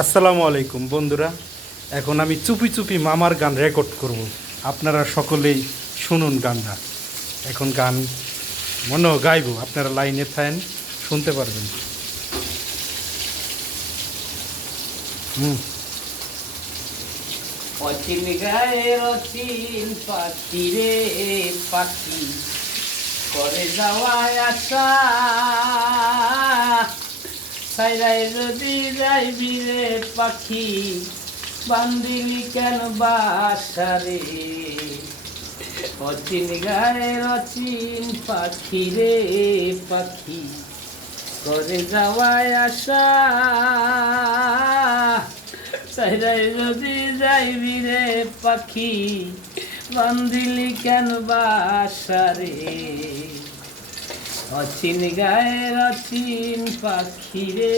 আসসালামু আলাইকুম বন্ধুরা। এখন আমি চুপি চুপি মামার গান রেকর্ড করব। আপনারা সকলেই শুনুন গানটা। এখন গান মনেও গাইব, আপনারা লাইনে থাকেন, শুনতে পারবেন। হুম। অচিন গায়ের অচিন পাখি রে পাখি করে যাওয়ায় আশা সাইরাই যদি যাইবি রে পাখি বান্দিলি কেন বাসা রে অচিন গায়ের অচিন পাখি রে পাখি করে যাওয়ায় আশা সাইরাই যদি যাইবি রে পাখি বান্দিলি কেন বাসা রে অচিন গায়ের অচিন পাখি রে।